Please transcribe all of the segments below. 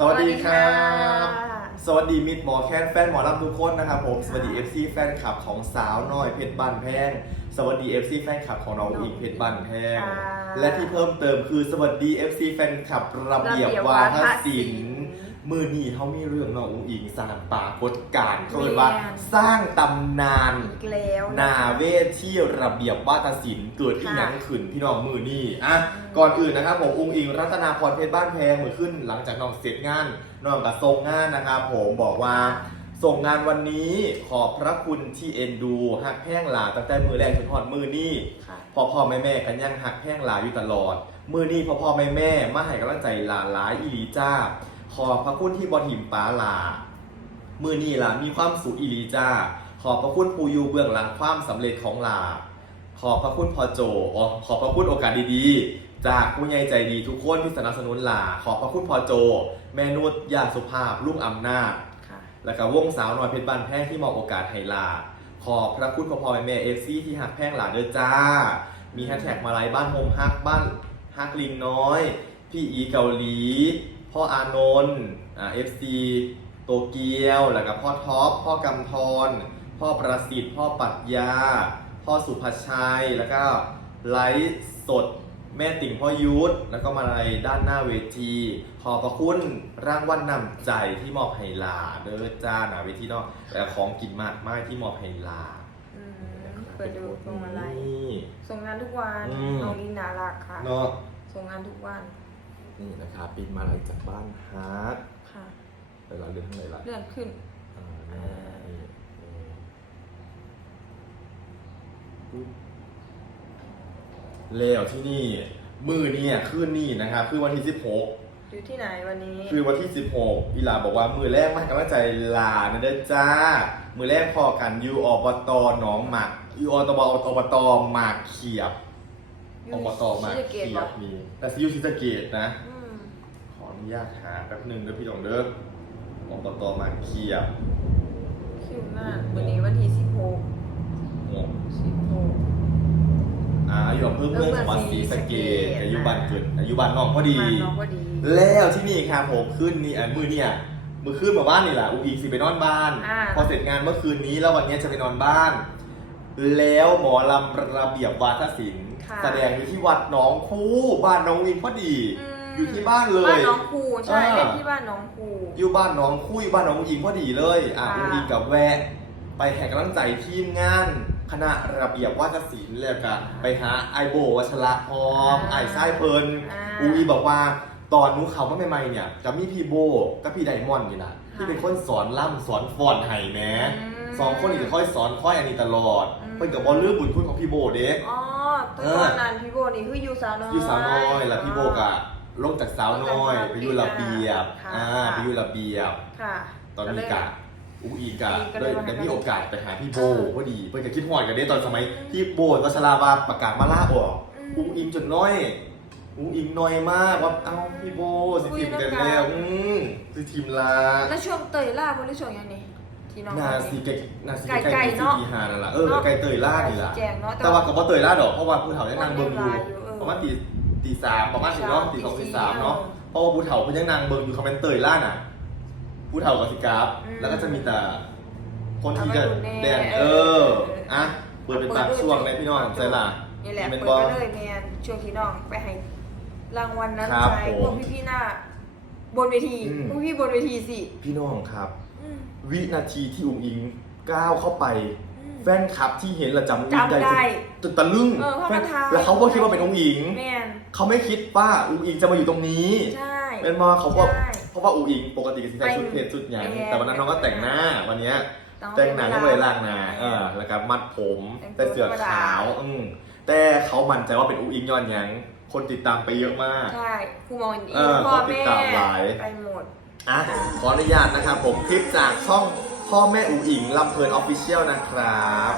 สวัสดีครับ สวัสดีมิตรหมอแคนแฟนหมอลำทุกคนนะครับผม สวัสดี FC แฟนคลับของสาวน้อยเพชรบ้านแพง สวัสดี FC แฟนคลับของน้องอิงเพชรบ้านแพงค่ะและที่เพิ่มเติมคือสวัสดี FC แฟนคลับระเบียบวาทศิลป์ มือนี้เขามีเรื่องน้องอิงสร้างปรากฏการณ์เขาเรียกว่า สร้างตำนานอีกแล้วนาเวทที่ระเบียบวาทศิลป์เกิดที่หยังขึ้นพี่น้องมือนี่อะก่อนอื่นนะครับผมอุ้งอิงรัตนาพรเพชรบ้านแพงมือขึ้น หลังจากน้องเสร็จงานน้องกับทรงงานนะครับผมบอกว่าส่งงานวันนี้ขอบพระคุณที่เอ็นดูหักแพงหลาตั้งแต่มือแรกจนทอดมือนี่ค่ะพ่อพ่อแม่แม่กันยังหักแพงหลาอยู่ตลอด มือนี่พ่อพ่อแม่แม่มาให้กำลังใจหลาหลายอีหลีจ้า ขอบพระคุณที่บอถิ่มป้าหลา มือนี่ล่ะมีความสุขอีหลีจ้า ขอบพระคุณปูยูเบื้องหลังความสำเร็จของหลา ขอบพระคุณพอโจอ๋อขอบพระคุณโอกาสดีๆ จากผู้ใหญ่ใจดีทุกคนที่สนับสนุนหลา ขอบพระคุณพอโจ แม่นุชยาสุภาพลุงอำนาจค่ะแล้วก็วงสาวน้อยเพชรบ้านแพงที่มอบโอกาสให้ลา ขอบพระคุณพ่อพ่อแม่แม่เอฟซีที่หักแพงหลาเด้อจ้า มีแฮชแท็กมาลัยบ้านโฮมฮักบ้านฮักลิงน้อย พี่อีเกาหลี พ่ออานนท์อ่าเอฟซีโตเกียว แล้วก็พ่อท็อป พ่อกำธรพ่อประสิทธิ์ พ่อปรัชญาพ่อสุภชัย แล้วก็ไลฟ์สดแม่ติ่งพ่อยุทธ แล้วก็มาลัยด้านหน้าเวที ขอบพระคุณร่างวันนำใจที่มอบให้ลาเด้อจ้าหนาเวทีเนาะแต่ของกินมากมากที่มอบให้ลาอืมเปิดดูตรงอะไร นี่ ส่งงานทุกวันอืม น้องลิงน่ารักค่ะ เนาะ ส่งงานทุกวัน นี่นะครับปิดมาลัยจากบ้านฮาร์ดค่ะไปเราเรื่องอะไรล่ะเลื่อนขึ้น อ่านี่นี่นี่แล้วที่นี่ มือเนี่ยคืนนี่นะครับคือวันที่ 16 อยู่ที่ไหนวันนี้คือวันที่ 16อีลาบอกว่า มือแรกมาให้กำลังใจลานะเด้อจ้า มือแรกพอกันยูอบตหนองหมักยูอบตอบตหมากเขียบ อยู่อบตหมากศรีสะเกเขีษยเหรอบมีแต่ซิยูซิสะเกตนะ อืมขออนุญาตหาแป๊บหนึ่งเด้อพี่ดองเด้ออบตหมากเขียบคิวงานวันนี้วันที่สิบหกโอ้สิบหก อ่าอยู่อำเภอเมืองจังหวัดศรีสะเกษอายุบันเกิดอายุบันน้องพอดี มาน้องพอดีแล้วที่นี่ครับผมขึ้นนี่อะมือเนี่ยมือขึ้นมาบ้านนี่แหละอุอีสิไปนอนบ้าน อ่า พอเสร็จงานเมื่อคืนนี้แล้ววันนี้จะไปนอนบ้าน แล้วหมอลำระเบียบวาทศิลป์ค่ะ แสดงอยู่ที่วัดหนองคูบ้านน้องวินพอดีมอยู่ที่บ้านเลย บ้านน้องครูใช่อ่า เล่นที่บ้านน้องครูอยู่บ้านน้องคูอยู่บ้านน้องอิงพอดีเลย อะค่ะอุอิงกับแวะ ไปแห่กำลังใจทีมงาน คณะระเบียบวาทศิลป์แล้วก็ไปหาไอโบวัชระพรไอไส้เพลิน อ่า อูอีบอกว่าตอนนู้เขามาใหม่ๆเนี่ย จะมีพี่โบกับพี่ไดมอนด์นี่นะที่เป็นคนสอนล่ำสอนฟอนไห้แหมอืมสองคนนี้จะค่อยสอนค่อยอันนี้ตลอด อืม เพิ่นกับบอลลืมบุญคุณของพี่โบเด็ก อ๋อ ตัวเออตอนนั้นพี่โบนี่คืออยู่สาวน้อยอยู่สาวน้อยแล้วพี่โบกะลงจากสาวน้อยลงจากไปอยู่ระเบียบค่ะอ่าไปอยู่ระเบียบค่ะ ตอนนี้กะอูอีกะอูอีก็ได้เลยมาได้มีโอกาสไปหาพี่โบอ่าพอดีเพิ่นก็คิดฮอดกันเด้ตอนสมัยที่โบก็ชลาบาประกาศมาล่าออกอืมอุ้งอิงจนน้อยอุ้งอิงน้อยมากว่าเอ้าพี่โบสิทีมกันแล้วคุยแล้วกันอืมสิทีมลาแล้วช่วงเตยล่าบนหรือช่วงยังนี่ ที่น้อง นาซีไก่นาซีไก่ไก่ไก่ไก่เนาะทีหานั่นล่ะเออไก่เตยล่านี่ล่ะแจงเนาะแต่ว่ากับว่าเตยล่าดอกเพราะว่าผู้เฒ่ายังนางเบิ่งอยู่คนเวลาอยู่เออประมาณตีตีสามประมาณถึงเนาะตีสองตีตีสี่สามเนาะเออเพราะว่าผู้เฒ่าเพิ่นยังนางเบิ่งอยู่คอมเมนต์เตยล่าน่ะ ผู้เฒ่ากับสิกราฟอืมแล้วก็จะมีแต่ คนที่จะเอามาดูแน่แดนเอเอออ อะเปิดเป็นบางช่วงเลยพี่น้องใจล่ะนี่แหละเป็เปินดบอไปเลยแมนช่วงที่น้องไปให้รางวัลนั้นครับใจผมพวกพี่ๆหน้า บนเวทีอืม พวกพี่บนเวทีสิ พี่น้องครับอืม วินาทีที่อุ๋งอิงก้าวเข้าไปอืมแฟนคลับที่เห็นและจำจำได้จนตะลึงเออเพราะมันทายแล้วเขาก็คิดว่าเป็นอุ๋งอิง แมน เขาไม่คิดว่าอุ๋งอิงจะมาอยู่ตรงนี้ ใช่ เป็นมาเขาก็ใช่เพราะว่าอุ๋งอิงปกติก็จะใส่ชุดเพชรชุดหยังแม่แต่วันนั้นน้องก็แต่งหน้าวันเนี้ยต้องแต่งหน้าก็เลยล่างหน้าเออแล้วก็มัดผมแต่แต่งตัวเสื้อขาวอืมแต่เขามั่นใจว่าเป็นอุ๋งอิงย้อนหยังคนติดตามไปเยอะมาก ใช่ครูมองอีกเออพ่อเขาติดแม่ตามหลาย ไปหมด อะขออนุญาตนะครับผมคลิปจากช่องพ่อแม่อู๋อิงลำเพลินออฟฟิเชียลนะครับ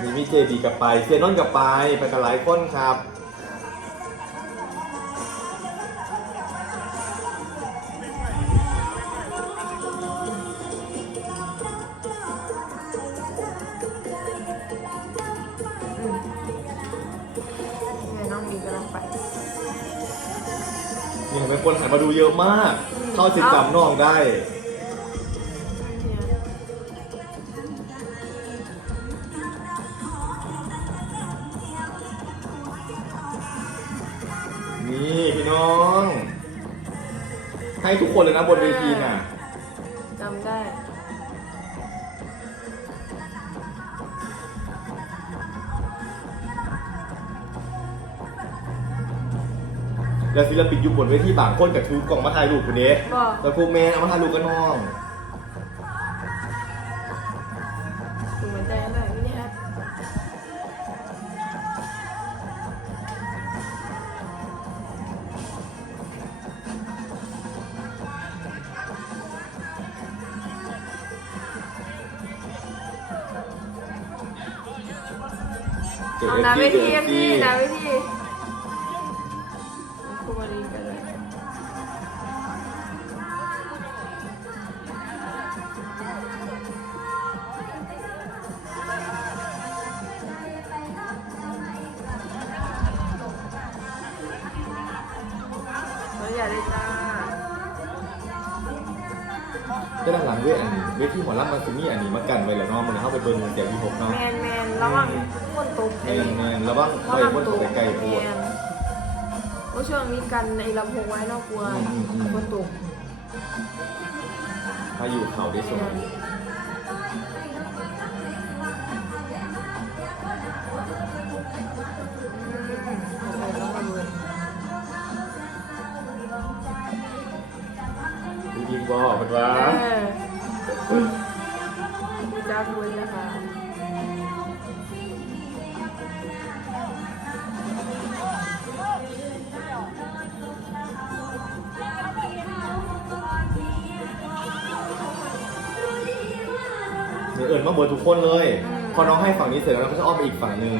มีมิเจดีกับไปเซนนนกับไปไปกับหลายคนครับ ยังเป็นคนหันมาดูเยอะมาก เข้าสิจำน้องได้ นี่พี่น้อง ให้ทุกคนเลยนะบนเวทีน่ะ แล้วศิลปินอยู่บนเวทีบางคนกับถือกล่องมาถ่ายรูปคนนี้บอกแล้วพวกแม่เอามาถ่ายรูปกับน้อง ถึงเหมือนใจหน่อยนี่ฮะเจอ เอาเอฟนาเวซีทีเจอเอเอ็ฟมซีพีนาเวที เราอยากได้จ้าก็ด้านหลังเวทอันนี้เวทีหมอลำมันจะมีอันนี้มากันไว้แล้วเนาะมันเข้าไปเบิ่งเสียงที่หกเนาะแมนแมนระวังคนตกแมนแมนแล้วบ้างไปบนตัวไกลๆแมพูดนว่าช่วงนี้กันในลำโพงไว้นอกกลัวอืมอืมอืมคนตกถ้าอยู่เขาได้สแมวยน ว่าเออจ้าบุญนะคะเดี๋ยวเอิญมาเบิร์ดทุกคนเลย พอน้องให้ฝั่งนี้เสร็จแล้วเราก็จะอ้อมไปอีกฝั่งหนึ่ง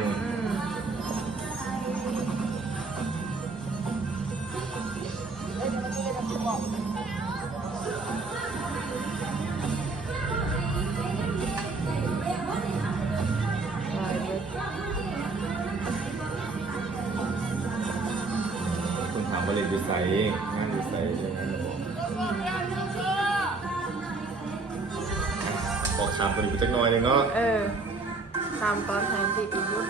ถามมาเรียนดีไซน์งานดีไซน์ใช่ไหมบอกถามคนอื่นไปจักหน่อยหนึงเนาะ เออ ตามตอนแทนติดอีกรุ่น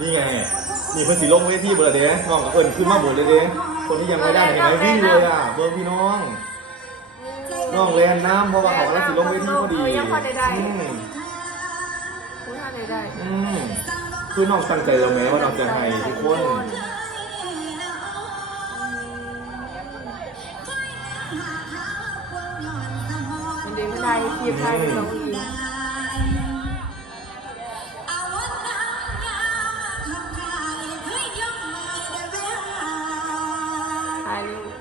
นี่ไง นี่เพิ่นสีลงเวทีเบอร์เด้น้องกับเอิญขึ้นมาเบอร์เลยเด้คนที่ยังไม่ได้เห็นไหมวิ่งเลยอะ เบอร์พี่น้อง น้องเรียนน้ำเพราะว่าเขากำลังสีลงเวทีพอดีเออยังพอได้ได้ อืม พูดท่าได้ได้ อืม คือน้องตั้งใจแล้วแม้ว่าน้องจะให้ทุกคนมันเดินไม่ได้เทียบได้กับน้องอีถ่ายรูป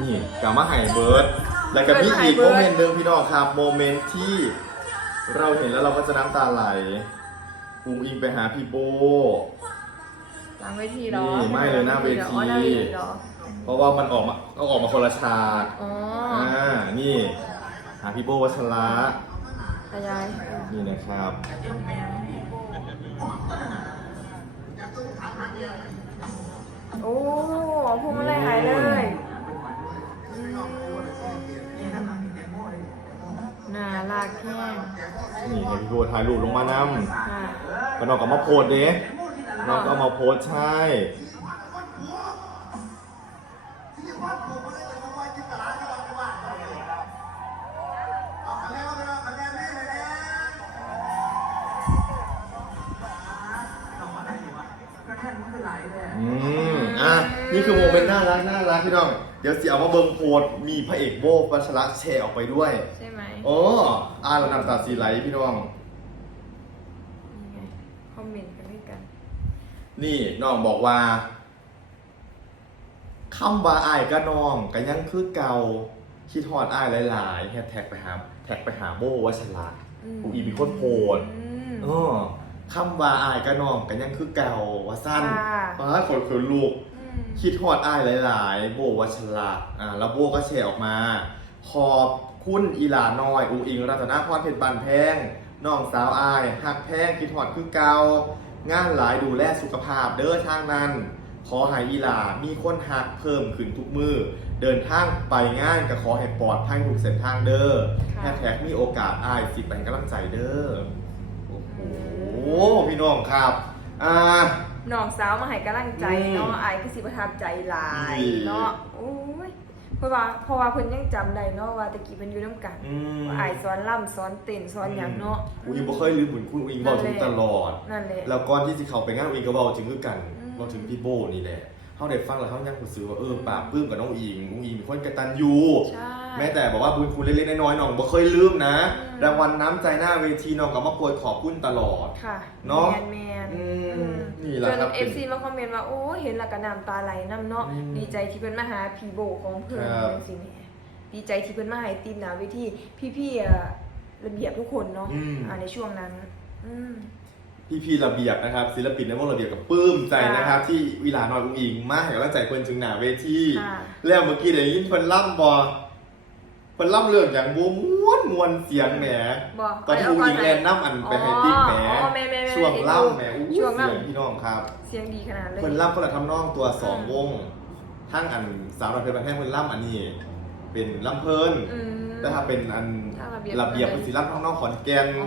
นี่กลับมาให้เบิร์ด แล้วกับพี่อีกโมเมนต์เดิมพี่น้องครับโมเมนต์ที่เราเห็นแล้วเราก็จะน้ำตาไหลปูอิงไปหาพี่โบ หลังเวทีเหรอนี่ไม่เลยหน้าเวที อ๋อหน้าเวทีเหรอเพราะว่ามันออกมาเอาออกมาคนละฉากอ๋ออ่านี่หาพี่โบวัชระขยายนี่นะครับ โอ้พวงมาลัยหายเลยารักแห้งนี่เห็นพี่โบถ่ายรูปลงมานำค่ะก็น้องก็มาโพสต์เด้น้องก็เอามาโพสต์ใช่อืมอะนี่คือโมเมนต์น่ารักน่ารักพี่น้อง เดี๋ยวสิเอามาเบิ่งโพสต์มีพระเอกโบวัชระแชร์ออกไปด้วยใช่ไหม โอ้อ่านแล้วน้ำตาสีไหลพี่น้อง นี่ไงคอมเมนต์กันด้วยกัน นี่น้องบอกว่าคำว่าอายก็น้องก็ยังคือเก่าคิดฮอดอายหลายๆแฮชแท็กไปหาแท็กไปหาโบวัชระอืม กูอีมีคนโพสต์อืม เออคำว่าอายก็น้องก็ยังคือเก่าว่าสั้นค่ะป้าคนคือลูก อืมคิดฮอดอายหลาย ๆ โบวัชระอ่าแล้วโบก็แชร์ออกมา ขอบ คุณอีหลาน้อย อูอิงรัตนาพรเพชรบานแพงน้องสาวอายหักแพงคิดหอดคือเกางานหลายดูแลสุขภาพเด้อทางนั้น ขอให้อีหลามีคนหักเพิ่มขึ้นทุกมือ เดินทางไปงานก็ขอให้ปลอดภัยทุกเส้นทางเด้อค่ะแฮชแท็กมีโอกาสอายสิเป็นกำลังใจเด้อโอ้โหพี่น้องครับอ่า น้องสาวมาให้กำลังใจอืมเนาะอายคือสิประทับใจหลายอืมเนาะโอ้ย เพราะว่าเพราะว่าเพิ่นยังจำได้เนาะว่าตะกี้เพิ่นอยู่นํกันอืม ว่าอายสอนล่ำสอนเต้นสอนหยังเนาะ อุยบ่เคยลืมบุญคุณอุยบอกถึงตลอด นั่นแหละ แล้วก่อนที่สิเขาไปงานอุยก็บอกถึงคือกันอืม บอกถึงพี่โบนี่แหละเขาได้ฟังแล้วเขายังรู้สึกว่าเออปราบปลื้มกับน้องอิงน้องอิงเป็นคนกตัญญู ใช่ แม้แต่บอกว่าบุญคุณเล็กๆน้อยๆน้องบ่เคยลืมนะอืม รางวัลน้ำใจหน้าเวทีน้องก็มาโปรยขอบคุณตลอด ค่ะเนาะ แมนแมนอืมอืมนี่แหละครับจน FC มาคอมเมนต์ว่าโอ้เห็นแล้วก็น้ำตาไหลน้ำเนาะอืมดีใจที่เพิ่นมาหาพี่โบของเพิ่นครับ จังซี่แหมดีใจที่เพิ่นมาให้ทีมหน้าเวทีพี่ๆอะระเบียบทุกคนเนาะอืม อ่าในช่วงนั้น อืม พี่พีระเบียบนะครับศิลปินในวงระเบียบกับปลื้มใจนะครับ ที่วิลาน้อยอุ้งอิงมาให้กำลังใจคนจึงหนาเวทีค่ะ แล้วเมื่อกี้เดี๋ยวนี้เพิ่นล่ำบอ เพิ่นล่ำเรื่องอย่างบัวม้วนมวนเสียงแหมบอกตอนที่อุ้งอิงแลนด์น้ำอันไปให้ติ๊กแหมอ๋อแม่แม่แม่ช่วงล่ำแหมอู้ช่วงเสียงล่ำพี่น้องครับ เสียงดีขนาดเลยเพิ่นล่ำคนละทำนองตัวสองอืมวงทั้งอันสาวน้อยเพชรบานแพงเพิ่นล่ำอันนี้ เป็นล่ำเพิ่นอืมแต่ถ้าเป็นอันถ้าระเบียบระเบียบเป็นศิลป์ทางนอกขอนแก่นอ๋อ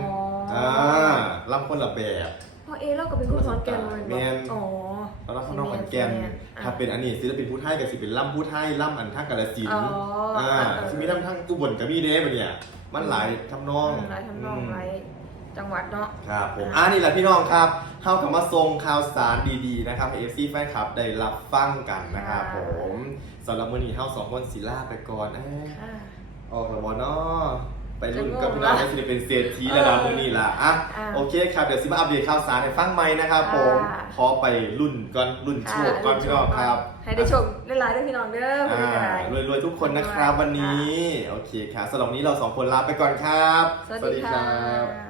อ่อ่าล่ำคนละแบบ พ่อเอเราก็เป็นคนสอนแกนเลยแม่นอ๋อแล้วก็ข้างนอกขอนแก่นแม่นอะถ้าเป็นอันนี้ศิลปินผู้ไทยกับศิลปินล่ำผู้ไทยล่ำอันทั้งกาลสินอ๋อธุ์อ่อ่าซึ่งมีทั้งทั้งอุบลกับมีเด้ปะเนี่ยมันหลายทำนองหลายทำนองมหลายจังหวัดเนาะครับผมอะอ่านี่แหละพี่น้องครับเข้ากับมาทรงข่าวสารดีๆนะครับเอฟซีแฟนคลับได้รับฟังกันนะครับผมสำหรับมื้อนี้เฮาสองคนศิลาไปก่อนเอ้ยค่ะออกแล้วบ่เนาะ ไปรุ่นจะงงกับพี่น้องละให้ศิลปินเศรษฐีระดับมื้อนี้ล่ะอะอะโอเคครับ เดี๋ยวสิมาอัปเดตข่าวสารให้ฟังใหม่นะครับผม ค่ะ ขอไปรุ่นก่อนรุ่นโชคก่อนพี่น้องครับ ให้ได้ชมหลายๆด้วยพี่น้องเด้อไม่ได้หลาย รวยรวยๆทุกคนนะครับวันนี้ โอเคครับสำหรับวันนี้เราสองคนลาไปก่อนครับสวัสดีค่ะ